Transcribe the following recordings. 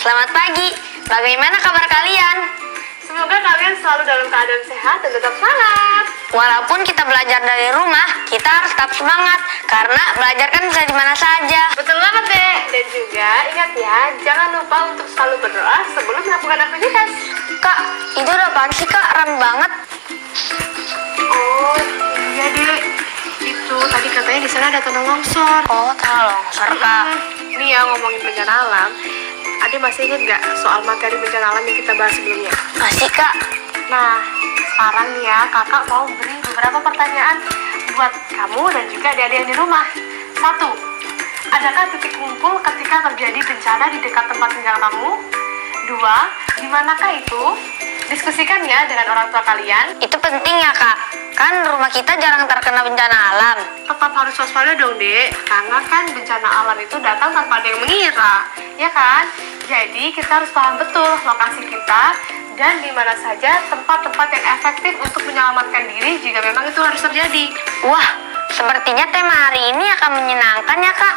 Selamat pagi, bagaimana kabar kalian? Semoga kalian selalu dalam keadaan sehat dan tetap semangat. Walaupun kita belajar dari rumah, kita harus tetap semangat karena belajar kan bisa di mana saja. Betul banget deh. Dan juga ingat ya, jangan lupa untuk selalu berdoa sebelum melakukan aktivitas. Kak, itu udah apaan sih kak? Rame banget. Oh iya dek, itu tadi katanya di sana ada tanah longsor. Oh, tanah longsor kak. Nih ya ngomongin bencana alam, Ade masih ingat nggak soal materi bencana alam yang kita bahas sebelumnya? Masih kak. Nah, sekarang nih ya kakak mau beri beberapa pertanyaan buat kamu dan juga adik-adik yang di rumah. 1. Adakah titik kumpul ketika terjadi bencana di dekat tempat tinggal kamu? 2. Di manakah itu? Diskusikan ya dengan orang tua kalian. Itu penting ya kak. Kan rumah kita jarang terkena bencana alam. Tetap harus waspada dong dek, karena kan bencana alam itu datang tanpa ada yang mengira, ya kan? Jadi kita harus paham betul lokasi kita dan di mana saja tempat-tempat yang efektif untuk menyelamatkan diri jika memang itu harus terjadi. Wah, sepertinya tema hari ini akan menyenangkan ya kak.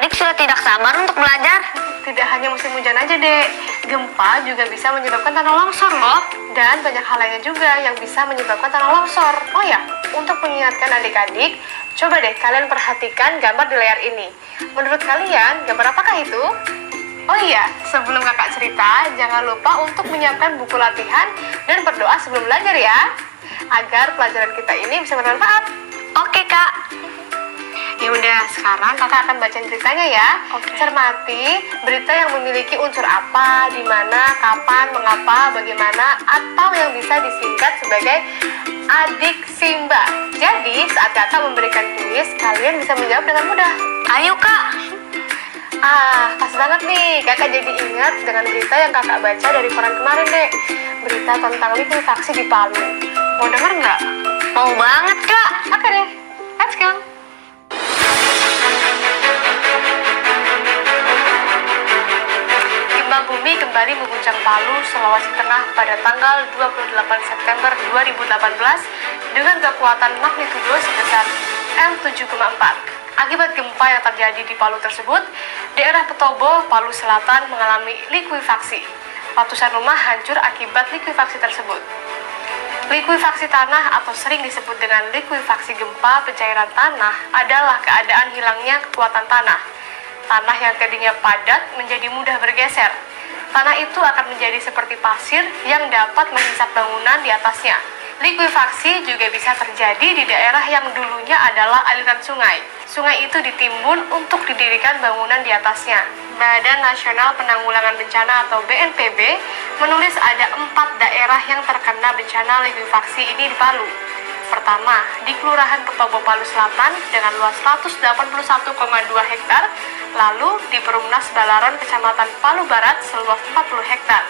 Adik sudah tidak sabar untuk belajar. Tidak hanya musim hujan aja dek, gempa juga bisa menyebabkan tanah longsor loh. Dan banyak hal lainnya juga yang bisa menyebabkan tanah longsor. Oh ya, untuk mengingatkan adik-adik, coba deh kalian perhatikan gambar di layar ini. Menurut kalian, gambar apakah itu? Oh iya, sebelum kakak cerita, jangan lupa untuk menyiapkan buku latihan dan berdoa sebelum belajar ya, agar pelajaran kita ini bisa bermanfaat. Oke kak. Ya udah, sekarang kakak akan bacain ceritanya ya. Oke. Cermati berita yang memiliki unsur apa, di mana, kapan, mengapa, bagaimana, atau yang bisa disingkat sebagai adik Simba. Jadi, saat kakak memberikan kuis, kalian bisa menjawab dengan mudah. Ayo kak. Pas banget nih, kakak jadi ingat dengan berita yang kakak baca dari koran kemarin deh. Berita tentang likuifaksi di Palu. Mau denger nggak? Mau banget kak. Oke deh, let's go. Gempa bumi kembali mengguncang Palu, Sulawesi Tengah pada tanggal 28 September 2018 dengan kekuatan magnitudo sebesar M7,4. Akibat gempa yang terjadi di Palu tersebut, daerah Petobo, Palu Selatan mengalami likuifaksi. Ratusan rumah hancur akibat likuifaksi tersebut. Likuifaksi tanah atau sering disebut dengan likuifaksi gempa pencairan tanah adalah keadaan hilangnya kekuatan tanah. Tanah yang tadinya padat menjadi mudah bergeser. Tanah itu akan menjadi seperti pasir yang dapat menghisap bangunan di atasnya. Likuifaksi juga bisa terjadi di daerah yang dulunya adalah aliran sungai. Sungai itu ditimbun untuk didirikan bangunan di atasnya. Badan Nasional Penanggulangan Bencana atau BNPB menulis ada 4 daerah yang terkena bencana likuifaksi ini di Palu. Pertama, di Kelurahan Petobo Palu Selatan dengan luas 181,2 hektar, lalu di Perumnas Balaron Kecamatan Palu Barat seluas 40 hektar.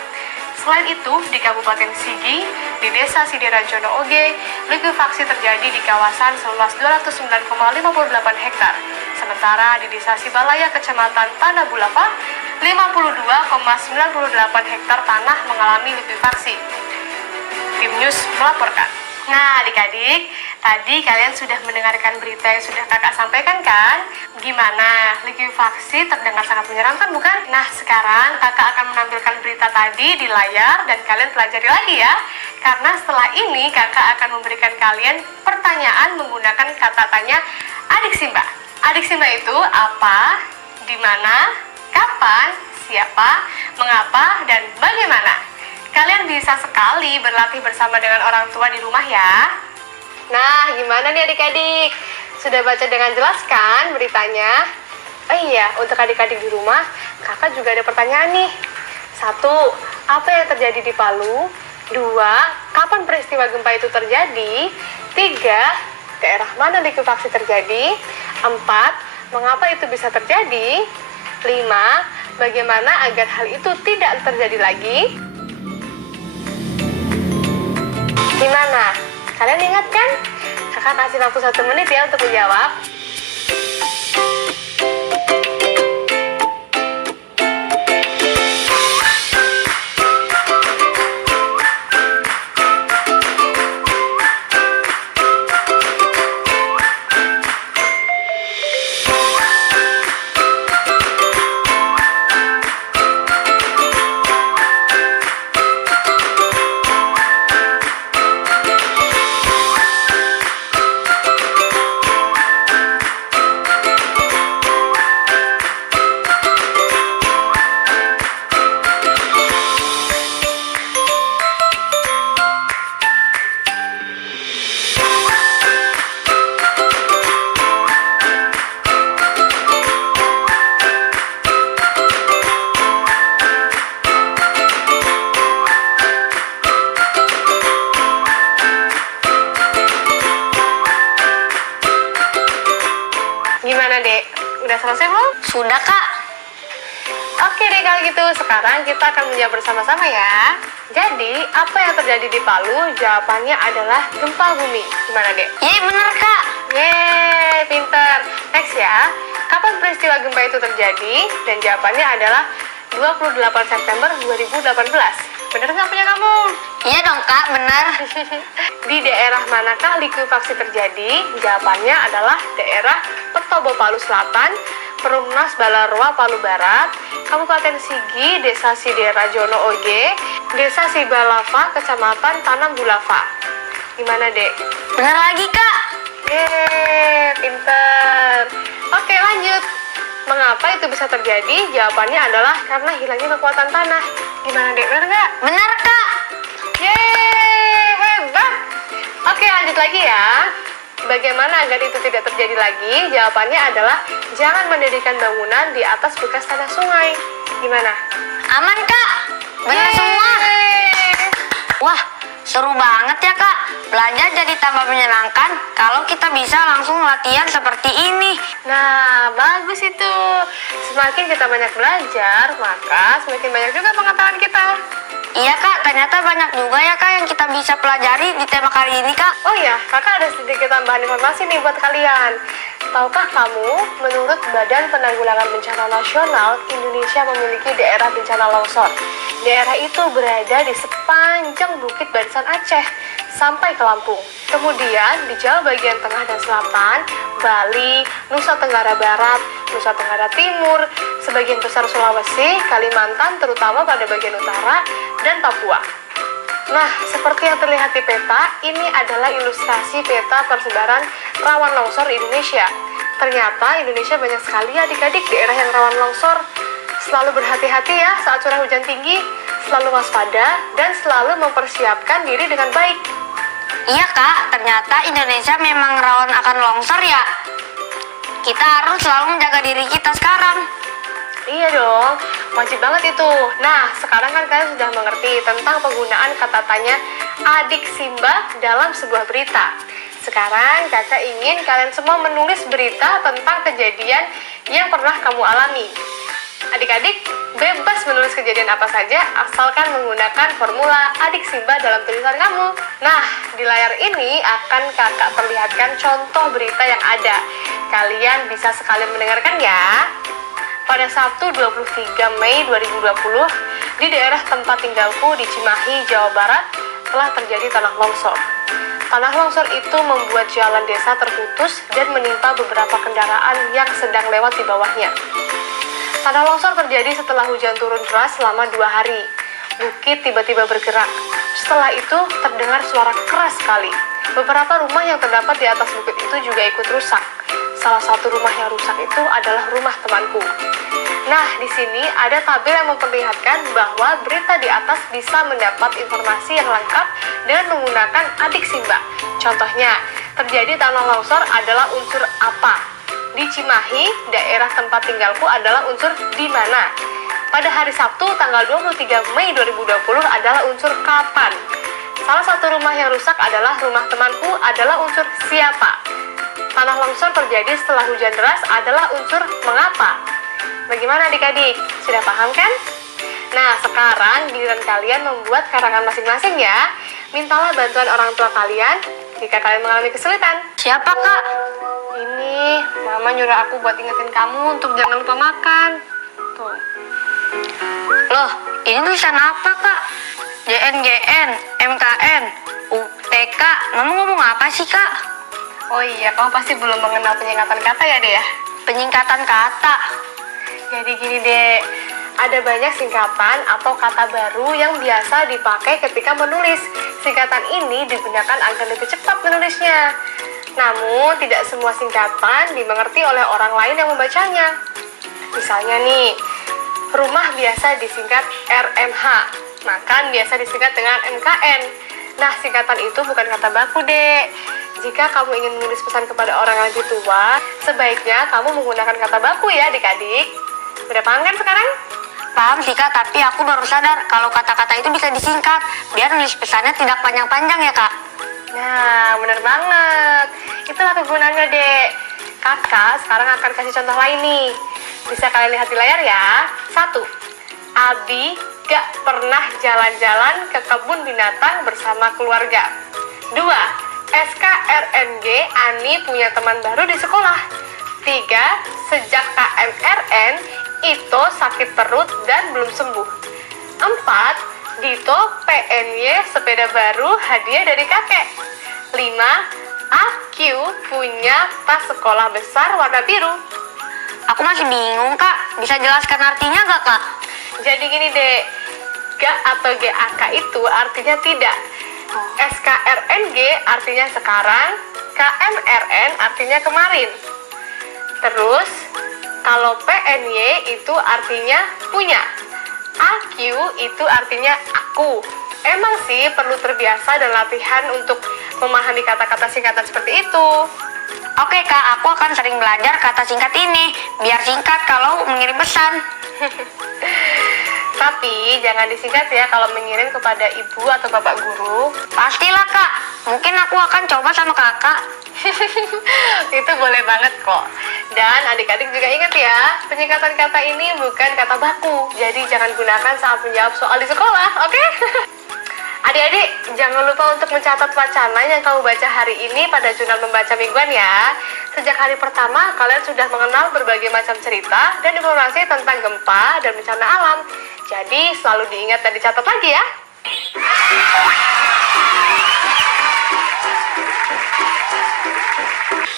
Selain itu, di Kabupaten Sigi, di Desa Siderajono Oge, likuifaksi terjadi di kawasan seluas 209,58 hektar. Sementara di Desa Sibalaya, Kecamatan Tanah Bulava, 52,98 hektar tanah mengalami likuifaksi. Tim News melaporkan. Nah, adik-adik, tadi kalian sudah mendengarkan berita yang sudah kakak sampaikan kan? Gimana? Likuifaksi terdengar sangat menyeramkan bukan? Nah, sekarang kakak akan menampilkan berita tadi di layar dan kalian pelajari lagi ya. Karena setelah ini kakak akan memberikan kalian pertanyaan menggunakan kata tanya adik Simba. Adik Simba itu apa, di mana, kapan, siapa, mengapa, dan bagaimana. Kalian bisa sekali berlatih bersama dengan orang tua di rumah ya. Nah, gimana nih adik-adik? Sudah baca dengan jelas kan beritanya? Oh iya, untuk adik-adik di rumah, kakak juga ada pertanyaan nih. 1. Apa yang terjadi di Palu? 2. Kapan peristiwa gempa itu terjadi? 3. Daerah mana likuifaksi terjadi? 4. Mengapa itu bisa terjadi? 5. Bagaimana agar hal itu tidak terjadi lagi? Gimana? Kalian ingat kan? Kakak kasih waktu 1 menit ya untuk menjawab. Udah selesai belum? Sudah, Kak. Oke deh kalau gitu, sekarang kita akan menjawab bersama-sama ya. Jadi, apa yang terjadi di Palu? Jawabannya adalah gempa bumi. Gimana, Dek? Yeay, bener, Kak. Yeay, pinter. Next ya. Kapan peristiwa gempa itu terjadi? Dan jawabannya adalah 28 September 2018. Bener nggak punya kamu? Iya dong, Kak, bener. Di daerah manakah likuifaksi terjadi? Jawabannya adalah daerah Petobo Palu Selatan, Perumnas Balarua Palu Barat, Kabupaten Sigi, Desa Sidera Jono Oge, Desa Sibalava, Kecamatan Tanam Bulava. Gimana, Dek? Bener lagi, Kak. Yeay, pinter. Oke, lanjut. Mengapa itu bisa terjadi? Jawabannya adalah karena hilangnya kekuatan tanah. Gimana, Dek? Bener nggak? Bener, Kak. Yeay, hebat. Oke, lanjut lagi ya. Bagaimana agar itu tidak terjadi lagi? Jawabannya adalah jangan mendirikan bangunan di atas bekas tanah sungai. Gimana? Aman, Kak. Bener Yeay. semua. Wah, seru banget ya, Kak. Belajar jadi tambah menyenangkan kalau kita bisa langsung latihan seperti ini. Nah, bagus itu. Semakin kita banyak belajar, maka semakin banyak juga pengetahuan kita. Iya, Kak. Ternyata banyak juga ya, Kak, yang kita bisa pelajari di tema kali ini, Kak. Oh ya, kakak ada sedikit tambahan informasi nih buat kalian. Tahukah kamu, menurut Badan Penanggulangan Bencana Nasional, Indonesia memiliki daerah bencana longsor. Daerah itu berada di sepanjang Bukit Barisan Aceh sampai ke Lampung. Kemudian di Jawa bagian tengah dan selatan, Bali, Nusa Tenggara Barat, Nusa Tenggara Timur, sebagian besar Sulawesi, Kalimantan terutama pada bagian utara, dan Papua. Nah, seperti yang terlihat di peta, ini adalah ilustrasi peta persebaran rawan longsor di Indonesia. Ternyata Indonesia banyak sekali adik-adik daerah yang rawan longsor. Selalu berhati-hati ya saat curah hujan tinggi, selalu waspada, dan selalu mempersiapkan diri dengan baik. Iya, Kak. Ternyata Indonesia memang rawan akan longsor ya. Kita harus selalu menjaga diri kita sekarang. Iya dong, wajib banget itu. Nah, sekarang kan kalian sudah mengerti tentang penggunaan kata tanya adik Simba dalam sebuah berita. Sekarang kakak ingin kalian semua menulis berita tentang kejadian yang pernah kamu alami. Adik-adik, bebas menulis kejadian apa saja asalkan menggunakan formula adik Simba dalam tulisan kamu. Nah, di layar ini akan kakak perlihatkan contoh berita yang ada. Kalian bisa sekalian mendengarkan ya. Pada Sabtu 23 Mei 2020, di daerah tempat tinggalku di Cimahi, Jawa Barat, telah terjadi tanah longsor. Tanah longsor itu membuat jalan desa terputus dan menimpa beberapa kendaraan yang sedang lewat di bawahnya. Tanah longsor terjadi setelah hujan turun deras selama 2 hari. Bukit tiba-tiba bergerak. Setelah itu terdengar suara keras sekali. Beberapa rumah yang terdapat di atas bukit itu juga ikut rusak. Salah satu rumah yang rusak itu adalah rumah temanku. Nah, di sini ada tabel yang memperlihatkan bahwa berita di atas bisa mendapat informasi yang lengkap dengan menggunakan adik Simba. Contohnya, terjadi tanah longsor adalah unsur apa? Di Cimahi, daerah tempat tinggalku adalah unsur di mana? Pada hari Sabtu, tanggal 23 Mei 2020 adalah unsur kapan? Salah satu rumah yang rusak adalah rumah temanku adalah unsur siapa? Tanah longsor terjadi setelah hujan deras adalah unsur mengapa. Bagaimana adik-adik? Sudah paham kan? Nah, sekarang giliran kalian membuat karangan masing-masing ya. Mintalah bantuan orang tua kalian jika kalian mengalami kesulitan. Siapa, Kak? Ini, Mama nyuruh aku buat ingetin kamu untuk jangan lupa makan. Tuh. Loh, ini tulisan apa, Kak? JNGN, MKN, UTK. Mama ngomong apa sih, Kak? Oh iya, kamu pasti belum mengenal penyingkatan kata ya, Dek ya? Penyingkatan kata. Jadi gini, Dek. Ada banyak singkatan atau kata baru yang biasa dipakai ketika menulis. Singkatan ini digunakan agar lebih cepat menulisnya. Namun, tidak semua singkatan dimengerti oleh orang lain yang membacanya. Misalnya nih, rumah biasa disingkat RMH, makan biasa disingkat dengan MKN. Nah, singkatan itu bukan kata baku, Dek. Jika kamu ingin menulis pesan kepada orang yang lebih tua, sebaiknya kamu menggunakan kata baku ya, adik-adik. Udah paham kan sekarang? Paham sih, Kak, tapi aku baru sadar kalau kata-kata itu bisa disingkat biar nulis pesannya tidak panjang-panjang ya, Kak. Nah, bener banget. Itulah kegunaannya, Dek. Kakak sekarang akan kasih contoh lain nih. Bisa kalian lihat di layar ya. 1. Abi gak pernah jalan-jalan ke kebun binatang bersama keluarga. 2. SKRNG Ani punya teman baru di sekolah. 3. Sejak KMRN Ito sakit perut dan belum sembuh. 4. Dito PNY sepeda baru hadiah dari kakek. 5. AQ punya tas sekolah besar warna biru. Aku masih bingung, Kak. Bisa jelaskan artinya gak, Kak? Jadi gini dek, GAK atau GAK itu artinya tidak. SKRNG artinya sekarang, KMRN artinya kemarin. Terus, kalau PNY itu artinya punya. AQ itu artinya aku. Emang sih perlu terbiasa dan latihan untuk memahami kata-kata singkatan seperti itu. Oke, Kak. Aku akan sering belajar kata singkat ini. Biar singkat kalau mengirim pesan. Tapi jangan disingkat ya kalau mengirim kepada ibu atau bapak guru. Pastilah, Kak. Mungkin aku akan coba sama kakak. Itu boleh banget kok. Dan adik-adik juga ingat ya, penyingkatan kata ini bukan kata baku. Jadi jangan gunakan saat menjawab soal di sekolah, oke? Adik-adik, jangan lupa untuk mencatat wacana yang kamu baca hari ini pada jurnal membaca mingguan ya. Sejak hari pertama, kalian sudah mengenal berbagai macam cerita dan informasi tentang gempa dan bencana alam. Jadi selalu diingat dan dicatat lagi ya.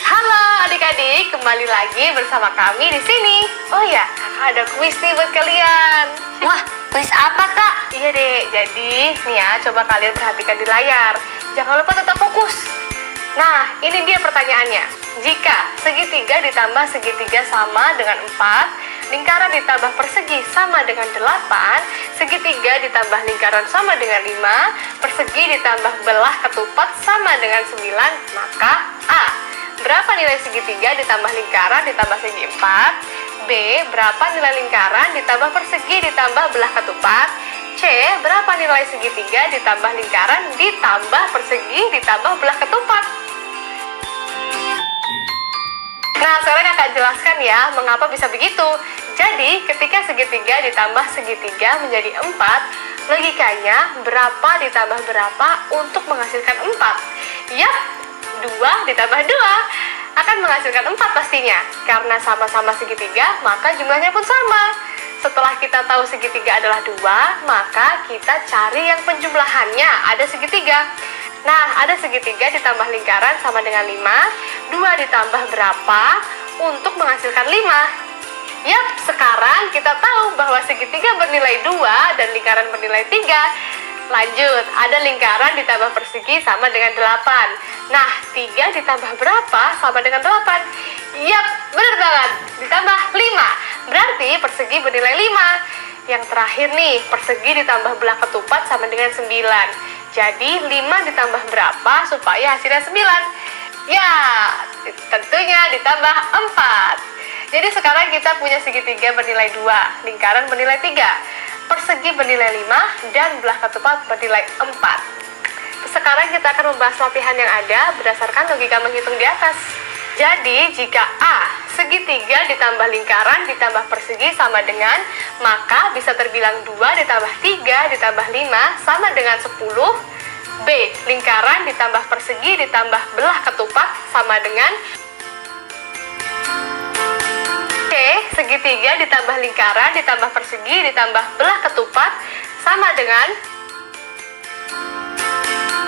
Halo adik-adik, kembali lagi bersama kami di sini. Oh ya, kakak ada kuis nih buat kalian. Wah, kuis apa, Kak? Iya deh, jadi nih ya, coba kalian perhatikan di layar. Jangan lupa tetap fokus. Nah, ini dia pertanyaannya. Jika segitiga ditambah segitiga sama dengan 4, lingkaran ditambah persegi sama dengan 8, segitiga ditambah lingkaran sama dengan 5, persegi ditambah belah ketupat sama dengan 9, maka A. Berapa nilai segitiga ditambah lingkaran ditambah segi 4? B. Berapa nilai lingkaran ditambah persegi ditambah belah ketupat? C. Berapa nilai segitiga ditambah lingkaran ditambah persegi ditambah belah ketupat? Nah, sekarang kakak jelaskan ya mengapa bisa begitu. Jadi, ketika segitiga ditambah segitiga menjadi 4, logikanya berapa ditambah berapa untuk menghasilkan 4? Yap, 2 ditambah 2 akan menghasilkan 4 pastinya. Karena sama-sama segitiga, maka jumlahnya pun sama. Setelah kita tahu segitiga adalah 2, maka kita cari yang penjumlahannya ada segitiga. Nah, ada segitiga ditambah lingkaran sama dengan 5, 2 ditambah berapa untuk menghasilkan 5? Yap, sekarang kita tahu bahwa segitiga bernilai 2 dan lingkaran bernilai 3. Lanjut, ada lingkaran ditambah persegi sama dengan 8. Nah, 3 ditambah berapa sama dengan 8? Yap, benar banget, ditambah 5. Berarti persegi bernilai 5. Yang terakhir nih, persegi ditambah belah ketupat sama dengan 9. Jadi 5 ditambah berapa supaya hasilnya 9? Ya, tentunya ditambah 4. Jadi sekarang kita punya segitiga bernilai 2, lingkaran bernilai 3, persegi bernilai 5, dan belah ketupat bernilai 4. Sekarang kita akan membahas latihan yang ada berdasarkan logika menghitung di atas. Jadi jika A, segitiga ditambah lingkaran ditambah persegi sama dengan, maka bisa terbilang 2 ditambah 3 ditambah 5 sama dengan 10. B, lingkaran ditambah persegi ditambah belah ketupat sama dengan. C, segitiga ditambah lingkaran ditambah persegi ditambah belah ketupat sama dengan.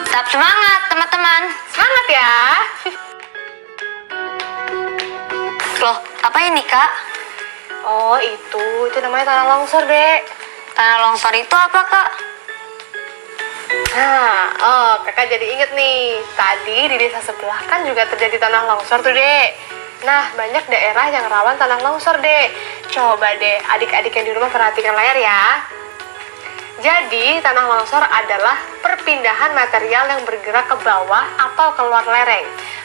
Tetap semangat, teman-teman. Semangat ya. Loh, apa ini, Kak? Oh, itu namanya tanah longsor, Dek. Tanah longsor itu apa, Kak? Nah, kakak jadi inget nih, tadi di desa sebelah kan juga terjadi tanah longsor tuh, Dek. Nah, banyak daerah yang rawan tanah longsor, Dek. Coba deh, adik-adik yang di rumah perhatikan layar ya. Jadi, tanah longsor adalah perpindahan material yang bergerak ke bawah atau keluar lereng.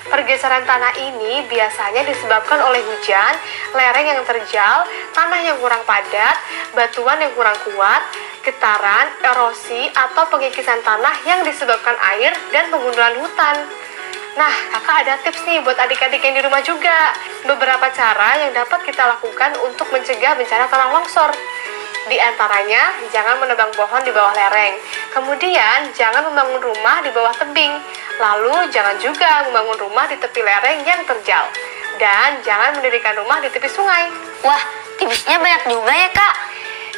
Pergeseran tanah ini biasanya disebabkan oleh hujan, lereng yang terjal, tanah yang kurang padat, batuan yang kurang kuat, getaran, erosi, atau pengikisan tanah yang disebabkan air dan penggundulan hutan. Nah, kakak ada tips nih buat adik-adik yang di rumah juga. Beberapa cara yang dapat kita lakukan untuk mencegah bencana tanah longsor. Di antaranya, jangan menebang pohon di bawah lereng. Kemudian, jangan membangun rumah di bawah tebing. Lalu, jangan juga membangun rumah di tepi lereng yang terjal. Dan jangan mendirikan rumah di tepi sungai. Wah, tipsnya banyak juga ya, Kak.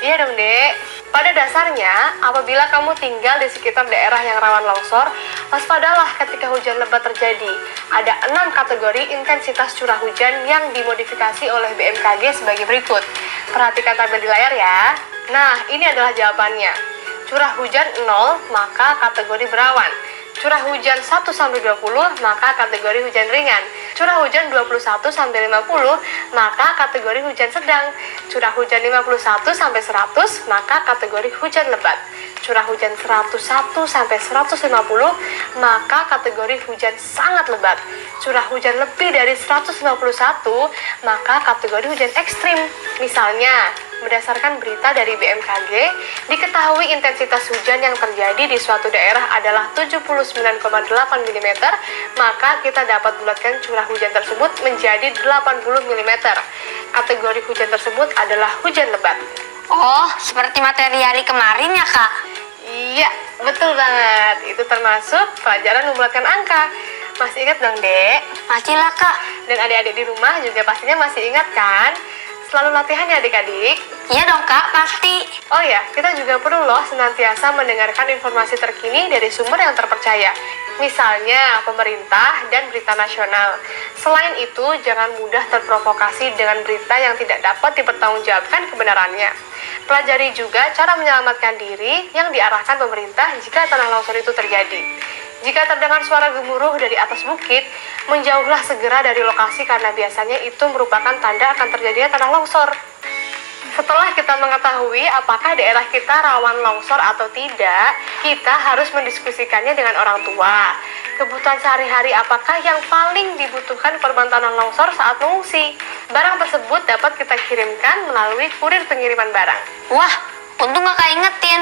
Iya dong, Dek. Pada dasarnya, apabila kamu tinggal di sekitar daerah yang rawan longsor, waspadalah ketika hujan lebat terjadi. Ada 6 kategori intensitas curah hujan yang dimodifikasi oleh BMKG sebagai berikut. Perhatikan tabel di layar ya. Nah, ini adalah jawabannya. Curah hujan 0, maka kategori berawan. Curah hujan 1-20, maka kategori hujan ringan. Curah hujan 21-50, maka kategori hujan sedang. Curah hujan 51-100, maka kategori hujan lebat. Curah hujan 101-150, maka kategori hujan sangat lebat. Curah hujan lebih dari 151, maka kategori hujan ekstrim. Misalnya, berdasarkan berita dari BMKG, diketahui intensitas hujan yang terjadi di suatu daerah adalah 79,8 mm, maka kita dapat bulatkan curah hujan tersebut menjadi 80 mm. Kategori hujan tersebut adalah hujan lebat. Oh, seperti materi hari kemarin ya, Kak? Iya, betul banget. Itu termasuk pelajaran membulatkan angka. Masih ingat dong, Dek? Masih lah, Kak. Dan adik-adik di rumah juga pastinya masih ingat kan? Selalu latihan ya adik-adik. Iya dong, Kak, pasti. Oh ya, kita juga perlu loh senantiasa mendengarkan informasi terkini dari sumber yang terpercaya. Misalnya pemerintah dan berita nasional. Selain itu, jangan mudah terprovokasi dengan berita yang tidak dapat dipertanggungjawabkan kebenarannya. Pelajari juga cara menyelamatkan diri yang diarahkan pemerintah jika tanah longsor itu terjadi. Jika terdengar suara gemuruh dari atas bukit, menjauhlah segera dari lokasi karena biasanya itu merupakan tanda akan terjadinya tanah longsor. Setelah kita mengetahui apakah daerah kita rawan longsor atau tidak, kita harus mendiskusikannya dengan orang tua. Kebutuhan sehari-hari apakah yang paling dibutuhkan korban tanah longsor saat mengungsi? Barang tersebut dapat kita kirimkan melalui kurir pengiriman barang. Wah, untung Kakak ingetin.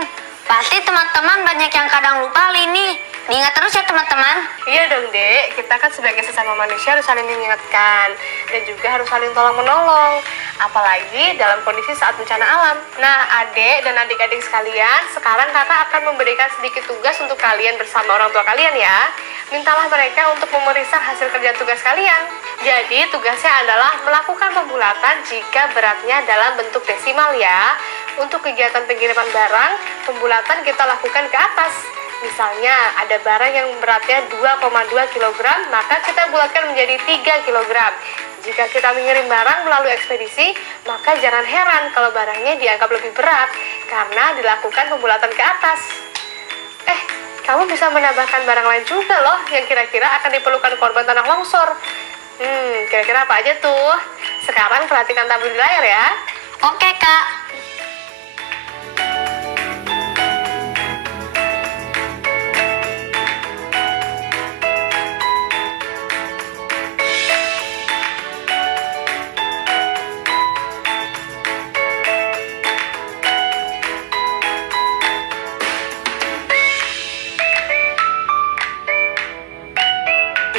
Pasti teman-teman banyak yang kadang lupa hal ini. Diingat terus ya teman-teman. Iya dong, Dek. Kita kan sebagai sesama manusia harus saling mengingatkan. Dan juga harus saling tolong-menolong. Apalagi dalam kondisi saat bencana alam. Nah, adik dan adik-adik sekalian, sekarang kakak akan memberikan sedikit tugas untuk kalian bersama orang tua kalian ya. Mintalah mereka untuk memeriksa hasil kerja tugas kalian. Jadi, tugasnya adalah melakukan pembulatan jika beratnya dalam bentuk desimal ya. Untuk kegiatan pengiriman barang, pembulatan kita lakukan ke atas. Misalnya, ada barang yang beratnya 2,2 kg, maka kita bulatkan menjadi 3 kg. Jika kita mengirim barang melalui ekspedisi, maka jangan heran kalau barangnya dianggap lebih berat, karena dilakukan pembulatan ke atas. Kamu bisa menambahkan barang lain juga loh, yang kira-kira akan diperlukan korban tanah longsor. Kira-kira apa aja tuh? Sekarang perhatikan tabel di layar ya. Oke, Kak.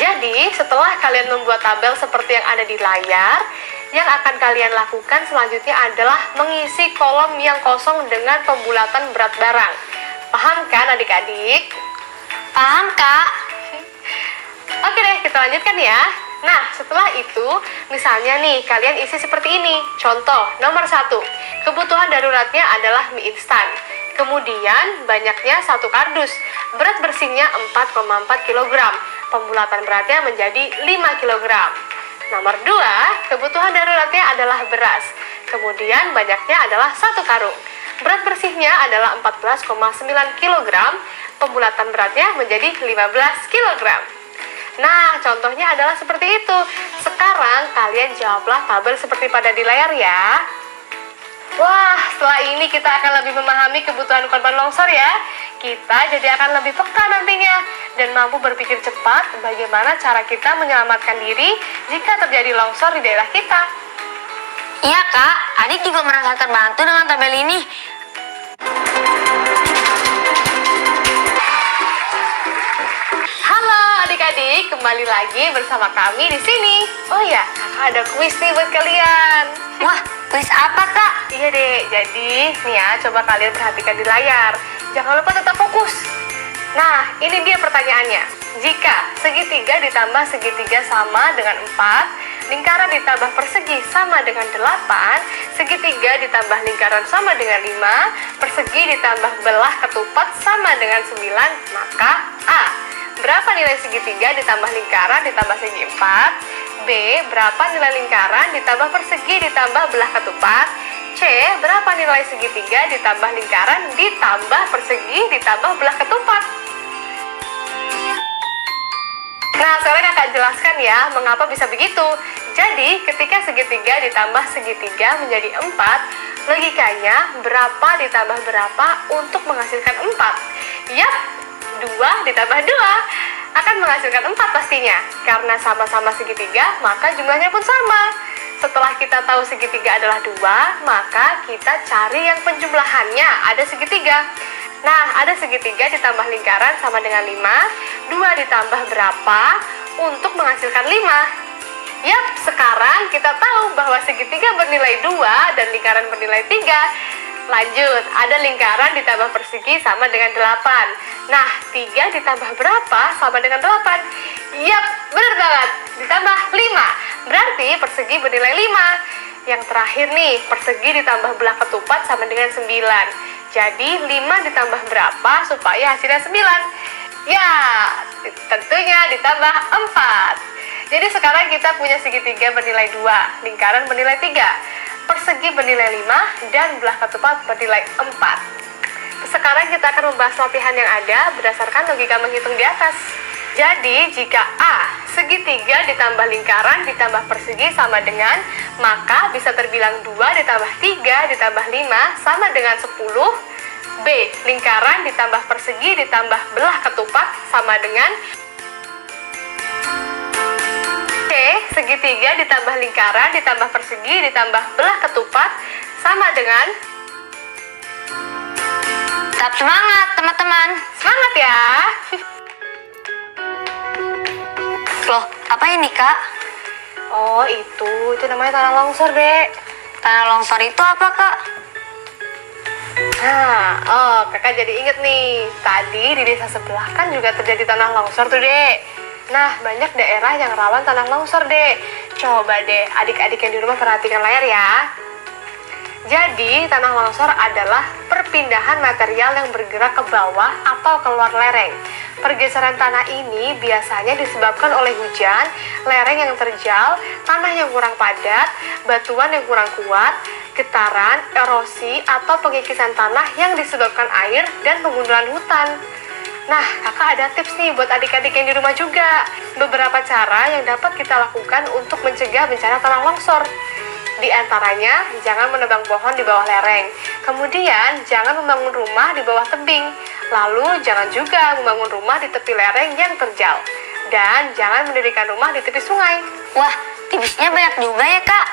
Jadi, setelah kalian membuat tabel seperti yang ada di layar, yang akan kalian lakukan selanjutnya adalah mengisi kolom yang kosong dengan pembulatan berat barang. Paham kan adik-adik? Paham, Kak? Oke deh, kita lanjutkan ya. Nah, setelah itu, misalnya nih, kalian isi seperti ini. Contoh, nomor 1, kebutuhan daruratnya adalah mie instan. Kemudian, banyaknya 1 kardus. Berat bersihnya 4,4 kg. Pembulatan beratnya menjadi 5 kg. Nomor 2, kebutuhan daruratnya adalah beras. Kemudian banyaknya adalah 1 karung. Berat bersihnya adalah 14,9 kg. Pembulatan beratnya menjadi 15 kg. Nah, contohnya adalah seperti itu. Sekarang kalian jawablah tabel seperti pada di layar ya. Wah, setelah ini kita akan lebih memahami kebutuhan korban longsor ya. Kita jadi akan lebih peka nantinya dan mampu berpikir cepat bagaimana cara kita menyelamatkan diri jika terjadi longsor di daerah kita. Iya, Kak. Adik juga merasa terbantu dengan tabel ini. Halo adik-adik. adik-adik, kembali lagi bersama kami di sini. Oh ya, kakak ada kuis nih buat kalian. Wah, kuis apa kak? Iya dek, jadi nih ya, coba kalian perhatikan di layar. Jangan lupa tetap fokus. Nah, ini dia pertanyaannya. Jika segitiga ditambah segitiga sama dengan 4, lingkaran ditambah persegi sama dengan 8, segitiga ditambah lingkaran sama dengan 5, persegi ditambah belah ketupat sama dengan 9, maka A. Berapa nilai segitiga ditambah lingkaran ditambah segi 4? B. Berapa nilai lingkaran ditambah persegi ditambah belah ketupat? C. Berapa nilai segitiga ditambah lingkaran ditambah persegi ditambah belah ketupat? Nah, sekarang kakak jelaskan ya mengapa bisa begitu. Jadi, ketika segitiga ditambah segitiga menjadi 4, logikanya berapa ditambah berapa untuk menghasilkan 4? Yap, 2 ditambah 2 akan menghasilkan 4 pastinya. Karena sama-sama segitiga, maka jumlahnya pun sama. Setelah kita tahu segitiga adalah 2, maka kita cari yang penjumlahannya ada segitiga. Nah, ada segitiga ditambah lingkaran sama dengan 5, 2 ditambah berapa untuk menghasilkan 5? Yap, sekarang kita tahu bahwa segitiga bernilai 2 dan lingkaran bernilai 3. Lanjut, ada lingkaran ditambah persegi sama dengan 8. Nah, 3 ditambah berapa sama dengan 8? Yap, benar banget, ditambah 5. Berarti persegi bernilai 5. Yang terakhir nih, persegi ditambah belah ketupat sama dengan 9. Jadi 5 ditambah berapa supaya hasilnya 9? Ya, tentunya ditambah 4. Jadi sekarang kita punya segitiga bernilai 2, lingkaran bernilai 3, persegi bernilai 5, dan belah ketupat bernilai 4. Sekarang kita akan membahas latihan yang ada berdasarkan logika menghitung di atas. Jadi jika A, segitiga ditambah lingkaran ditambah persegi sama dengan, maka bisa terbilang 2 ditambah 3 ditambah 5 sama dengan 10. B, lingkaran ditambah persegi ditambah belah ketupat sama dengan. C, segitiga ditambah lingkaran ditambah persegi ditambah belah ketupat sama dengan. Tetap semangat teman-teman. Semangat ya. Loh, apa ini kak? Oh, itu namanya tanah longsor, Dek. Tanah longsor itu apa kak? Nah, kakak jadi inget nih. Tadi di desa sebelah kan juga terjadi tanah longsor tuh, Dek. Nah, banyak daerah yang rawan tanah longsor, Dek. Coba deh, adik-adik yang di rumah perhatikan layar ya. Jadi, tanah longsor adalah perpindahan material yang bergerak ke bawah atau keluar lereng. Pergeseran tanah ini biasanya disebabkan oleh hujan, lereng yang terjal, tanah yang kurang padat, batuan yang kurang kuat, getaran, erosi, atau pengikisan tanah yang disebabkan air dan penggundulan hutan. Nah, kakak ada tips nih buat adik-adik yang di rumah juga. Beberapa cara yang dapat kita lakukan untuk mencegah bencana tanah longsor. Di antaranya, jangan menebang pohon di bawah lereng. Kemudian, jangan membangun rumah di bawah tebing. Lalu, jangan juga membangun rumah di tepi lereng yang terjal. Dan jangan mendirikan rumah di tepi sungai. Wah, tipsnya banyak juga ya kak.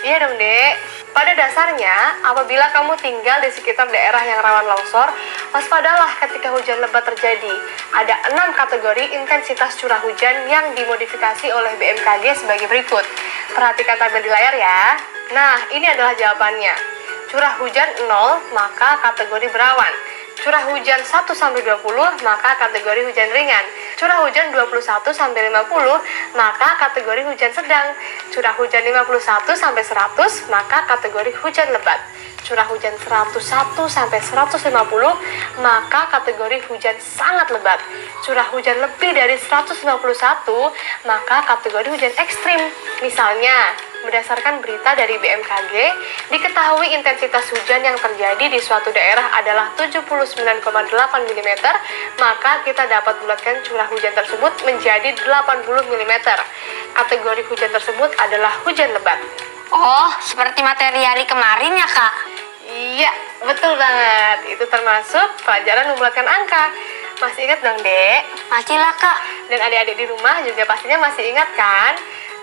Iya dong, Dek. Pada dasarnya, apabila kamu tinggal di sekitar daerah yang rawan longsor, waspadalah ketika hujan lebat terjadi. Ada 6 kategori intensitas curah hujan yang dimodifikasi oleh BMKG sebagai berikut. Perhatikan tabel di layar ya. Nah, ini adalah jawabannya. Curah hujan 0, maka kategori berawan. Curah hujan 1-20, maka kategori hujan ringan. Curah hujan 21-50, maka kategori hujan sedang. Curah hujan 51-100, maka kategori hujan lebat. Curah hujan 101-150, maka kategori hujan sangat lebat. Curah hujan lebih dari 191, maka kategori hujan ekstrim. Misalnya, berdasarkan berita dari BMKG, diketahui intensitas hujan yang terjadi di suatu daerah adalah 79,8 mm, maka kita dapat bulatkan curah hujan tersebut menjadi 80 mm. Kategori hujan tersebut adalah hujan lebat. Oh, seperti materi hari kemarin ya kak? Iya, betul banget. Itu termasuk pelajaran membulatkan angka. Masih ingat dong, Dek? Masih lah kak. Dan adik-adik di rumah juga pastinya masih ingat kan?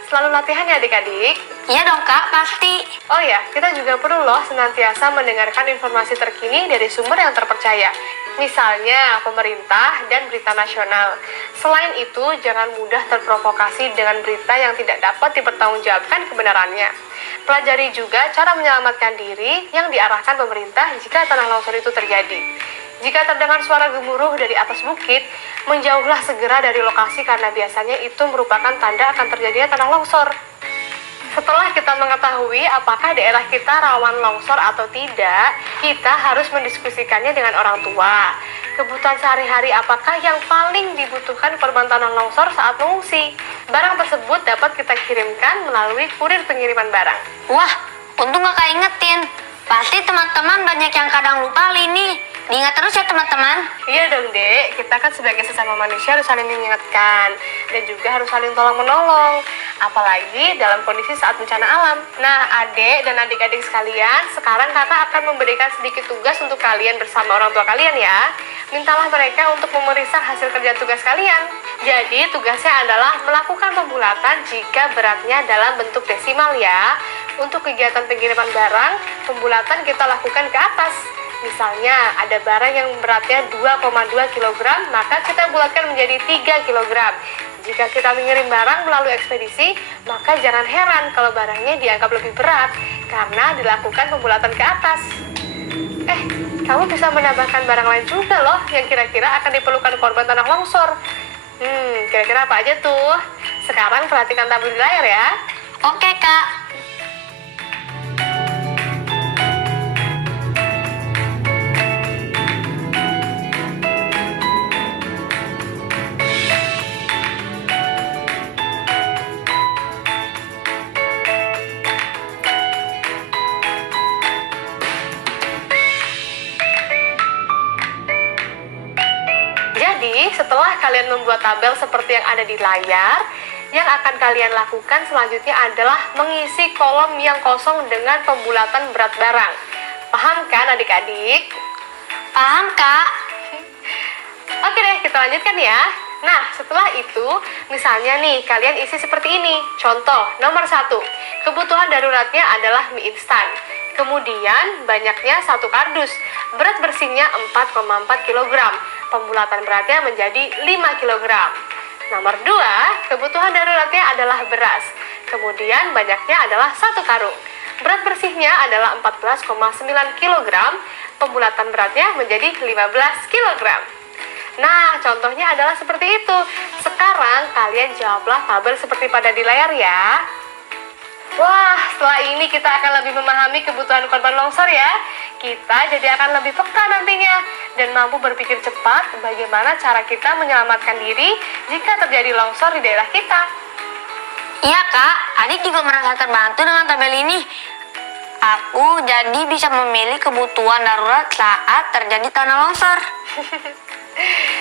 selalu latihan ya adik-adik? Iya dong kak, pasti. Oh ya, kita juga perlu loh senantiasa mendengarkan informasi terkini dari sumber yang terpercaya. Misalnya pemerintah dan berita nasional. Selain itu, jangan mudah terprovokasi dengan berita yang tidak dapat dipertanggungjawabkan kebenarannya. Pelajari juga cara menyelamatkan diri yang diarahkan pemerintah jika tanah longsor itu terjadi. Jika terdengar suara gemuruh dari atas bukit, menjauhlah segera dari lokasi karena biasanya itu merupakan tanda akan terjadinya tanah longsor. Setelah kita mengetahui apakah daerah kita rawan longsor atau tidak, kita harus mendiskusikannya dengan orang tua. Kebutuhan sehari-hari apakah yang paling dibutuhkan korban tanah longsor saat mengungsi? Barang tersebut dapat kita kirimkan melalui kurir pengiriman barang. Wah, untung kakak ingetin. Pasti teman-teman banyak yang kadang lupa ini. Diingat terus ya teman-teman. Iya dong dek, kita kan sebagai sesama manusia harus saling mengingatkan. Dan juga harus saling tolong-menolong. Apalagi dalam kondisi saat bencana alam. Nah adek dan adik-adik sekalian, sekarang kakak akan memberikan sedikit tugas untuk kalian bersama orang tua kalian ya. Mintalah mereka untuk memeriksa hasil kerja tugas kalian. Jadi tugasnya adalah melakukan pembulatan jika beratnya dalam bentuk desimal ya. Untuk kegiatan pengiriman barang, pembulatan kita lakukan ke atas. Misalnya ada barang yang beratnya 2,2 kg, maka kita bulatkan menjadi 3 kg. Jika kita mengirim barang melalui ekspedisi, maka jangan heran kalau barangnya dianggap lebih berat karena dilakukan pembulatan ke atas. Kamu bisa menambahkan barang lain juga loh yang kira-kira akan diperlukan korban tanah longsor. Kira-kira apa aja tuh? Sekarang perhatikan tabel di layar ya. Oke kak. Jadi, setelah kalian membuat tabel seperti yang ada di layar, yang akan kalian lakukan selanjutnya adalah mengisi kolom yang kosong dengan pembulatan berat barang. Paham kan adik-adik? Paham kak? Oke deh, kita lanjutkan ya. Nah, setelah itu, misalnya nih, kalian isi seperti ini. Contoh, nomor 1, kebutuhan daruratnya adalah mie instan. Kemudian, banyaknya 1 kardus. Berat bersihnya 4,4 kg. Pembulatan beratnya menjadi 5 kg. Nomor 2, kebutuhan daruratnya adalah beras. Kemudian banyaknya adalah 1 karung. Berat bersihnya adalah 14,9 kg. Pembulatan beratnya menjadi 15 kg. Nah, contohnya adalah seperti itu. Sekarang kalian jawablah tabel seperti pada di layar ya. Wah, setelah ini kita akan lebih memahami kebutuhan korban longsor ya. Kita jadi akan lebih peka nantinya dan mampu berpikir cepat bagaimana cara kita menyelamatkan diri jika terjadi longsor di daerah kita. Iya kak, adik juga merasa terbantu dengan tabel ini. Aku jadi bisa memilih kebutuhan darurat saat terjadi tanah longsor.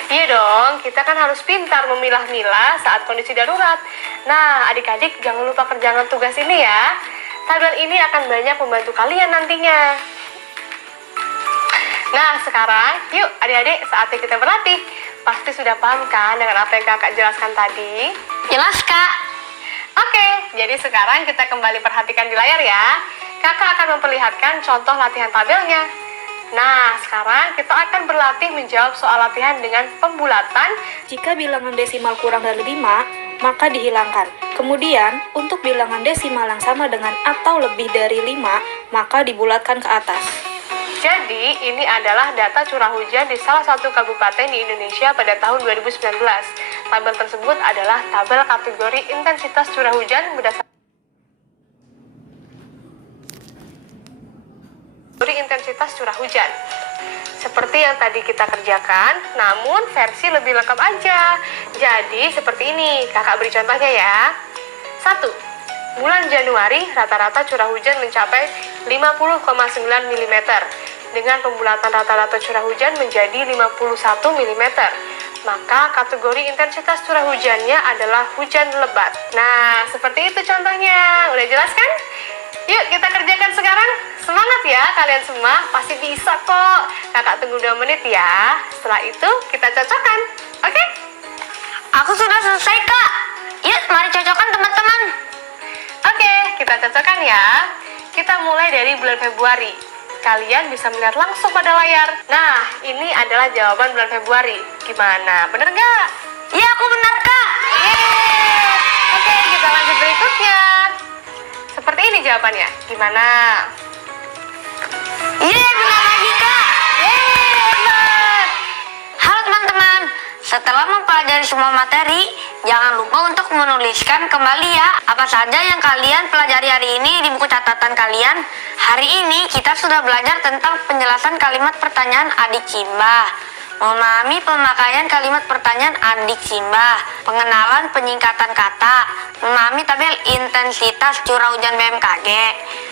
Iya dong, kita kan harus pintar memilah-milah saat kondisi darurat. Nah, adik-adik jangan lupa kerjakan tugas ini ya. Tabel ini akan banyak membantu kalian nantinya. Nah, sekarang yuk adik-adik saatnya kita berlatih. Pasti sudah paham kan dengan apa yang kakak jelaskan tadi? Jelas kak. Oke, jadi sekarang kita kembali perhatikan di layar ya. Kakak akan memperlihatkan contoh latihan tabelnya. Nah, sekarang kita akan berlatih menjawab soal latihan dengan pembulatan. Jika bilangan desimal kurang dari 5, maka dihilangkan. Kemudian, untuk bilangan desimal yang sama dengan atau lebih dari 5, maka dibulatkan ke atas. Jadi, ini adalah data curah hujan di salah satu kabupaten di Indonesia pada tahun 2019. Tabel tersebut adalah tabel kategori intensitas curah hujan berdasarkan intensitas curah hujan. Seperti yang tadi kita kerjakan, namun versi lebih lengkap aja. Jadi seperti ini, kakak beri contohnya ya. 1. Bulan Januari rata-rata curah hujan mencapai 50,9 mm. Dengan pembulatan rata-rata curah hujan menjadi 51 mm. Maka kategori intensitas curah hujannya adalah hujan lebat. Nah, seperti itu contohnya. Udah jelas kan? Yuk kita kerjakan sekarang. Semangat ya kalian semua, pasti bisa kok. Kakak tunggu 2 menit ya. Setelah itu kita cocokkan. Oke? Aku sudah selesai kak. Yuk mari cocokkan teman-teman. perhatikan ya. Kita mulai dari bulan Februari. Kalian bisa melihat langsung pada layar. Nah, ini adalah jawaban bulan Februari. Gimana? Bener nggak? Iya, aku benar, Kak. Yeay! Oke, kita lanjut berikutnya. Seperti ini jawabannya. Gimana? Iya, benar lagi, Kak. Yeay, hebat! Halo teman-teman, setelah mempelajari semua materi, jangan lupa untuk menuliskan kembali ya apa saja yang kalian pelajari hari ini di buku catatan kalian. Hari ini kita sudah belajar tentang penjelasan kalimat pertanyaan adik Simbah, memahami pemakaian kalimat pertanyaan adik Simbah, pengenalan penyingkatan kata, memahami tabel intensitas curah hujan BMKG,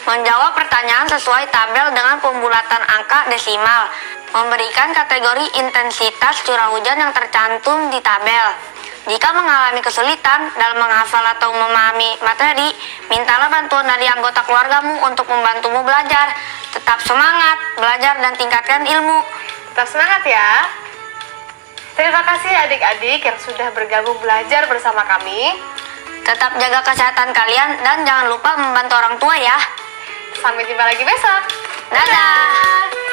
menjawab pertanyaan sesuai tabel dengan pembulatan angka desimal, memberikan kategori intensitas curah hujan yang tercantum di tabel. Jika mengalami kesulitan dalam menghafal atau memahami materi, mintalah bantuan dari anggota keluargamu untuk membantumu belajar. Tetap semangat, belajar dan tingkatkan ilmu. Tetap semangat ya. Terima kasih adik-adik yang sudah bergabung belajar bersama kami. Tetap jaga kesehatan kalian dan jangan lupa membantu orang tua ya. Sampai jumpa lagi besok. Dadah!